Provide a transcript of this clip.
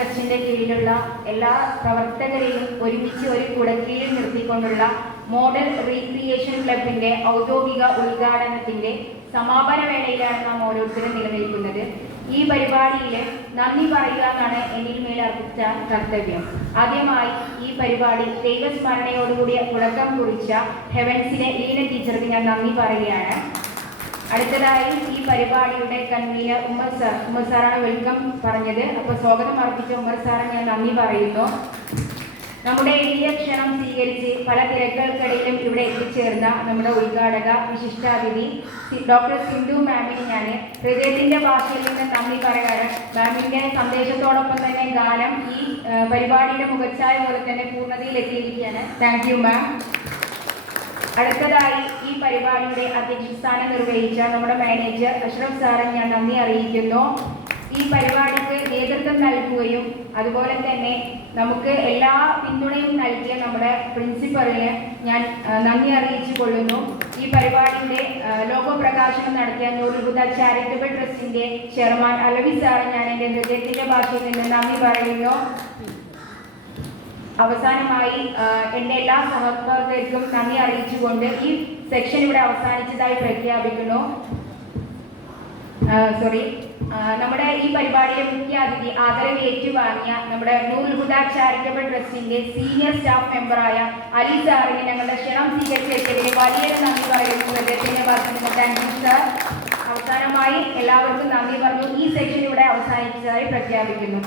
ട്രസ്റ്റിന്റെ കീഴിലുള്ള എല്ലാ പ്രവർത്തകരെയും ഒരുമിച്ച് ഒരു കുടക്കീഴിൽ നിർത്തിക്കൊണ്ടുള്ള മോഡൽ റീക്രിയേഷൻ ക്ലബിന്റെ ഔദ്യോഗിക ഉദ്ഘാടനത്തിന്റെ സമാപന വേളയിലാണ് നാം ഓരോരുത്തരും നിലനിൽക്കുന്നത്. ഈ പരിപാടിയിൽ നന്ദി പറയുക എന്നാണ് എന്നിൽ മേൽ അർപ്പിച്ച കർത്തവ്യം. ആദ്യമായി ഈ പരിപാടി ദൈവസ്മരണയോടുകൂടിയ തുടക്കം കുറിച്ച ഹെവൻസിലെ ലീന ടീച്ചർക്ക് ഞാൻ നന്ദി പറയുകയാണ്. അടുത്തതായി ഈ പരിപാടിയുടെ കൺവീനർ ഉമ്മർ സാറാണ് വെൽക്കം പറഞ്ഞത്. അപ്പോൾ സ്വാഗതം അർപ്പിച്ച ഉമ്മർ സാറിന് ഞാൻ നന്ദി പറയുന്നു. നമ്മുടെ എളിയ ക്ഷണം സ്വീകരിച്ച് പല തിരക്കുകൾക്കിടയിലും ഇവിടെ എത്തിച്ചേർന്ന നമ്മുടെ ഉദ്ഘാടക വിശിഷ്ടാതിഥി ഡോക്ടർ സിന്ധു മാമിന് ഞാൻ ഹൃദയത്തിന്റെ ഭാഷയിൽ നിന്ന് നന്ദി പറയാറ്. മാമിന്റെ സന്ദേശത്തോടൊപ്പം തന്നെ ഗാനം ഈ പരിപാടിയുടെ മുഖച്ഛായ പോലെ തന്നെ പൂർണ്ണതയിൽ എത്തിയിരിക്കുകയാണ്. Thank you ma'am. അടുത്തതായി ഈ പരിപാടിയുടെ അധ്യക്ഷസ്ഥാനം നിർവഹിച്ച നമ്മുടെ മാനേജർ അഷ്റഫ് സാറെ ഞാൻ നന്ദി അറിയിക്കുന്നു. ഈ പരിപാടിക്ക് നേതൃത്വം നൽകുകയും അതുപോലെ തന്നെ നമുക്ക് എല്ലാ പിന്തുണയും നൽകിയ നമ്മുടെ പ്രിൻസിപ്പലിന് ഞാൻ നന്ദി അറിയിച്ചു കൊള്ളുന്നു. ഈ പരിപാടിയുടെ ലോഗോ പ്രകാശനം നടത്തിയ നൂറുൽ ഹുദ ചാരിറ്റബിൾ ട്രസ്റ്റിന്റെ ചെയർമാൻ അലവി സാറ് ഞാൻ എൻ്റെ ഹൃദയത്തിന്റെ ഭാഷയിൽ നിന്ന് നന്ദി പറയുന്നു. അവസാനമായി എൻ്റെ എല്ലാ സഹപ്രവർത്തകർക്കും നന്ദി അറിയിച്ചുകൊണ്ട് ഈ സെക്ഷൻ ഇവിടെ അവസാനിച്ചതായി പ്രഖ്യാപിക്കുന്നു. നമ്മുടെ ഈ പരിപാടിയിലെ മുഖ്യ അതിഥി ആദരവ് ഏറ്റുവാങ്ങിയ നമ്മുടെ നൂറുൽ ഹുദ ചാരിറ്റബിൾ ട്രസ്റ്റിന്റെ സീനിയർ സ്റ്റാഫ് മെമ്പറായ അലി സാറിന് ഞങ്ങളുടെ ക്ഷണം സ്വീകരിച്ചതിന് വലിയൊരു നന്ദി പറയുന്നു. ഹൃദയത്തിന്റെ ഭാഗത്ത് താങ്ക് യു സാർ. അവസാനമായി എല്ലാവർക്കും നന്ദി പറഞ്ഞു ഈ സെക്ഷൻ ഇവിടെ അവസാനിച്ചതായി പ്രഖ്യാപിക്കുന്നു.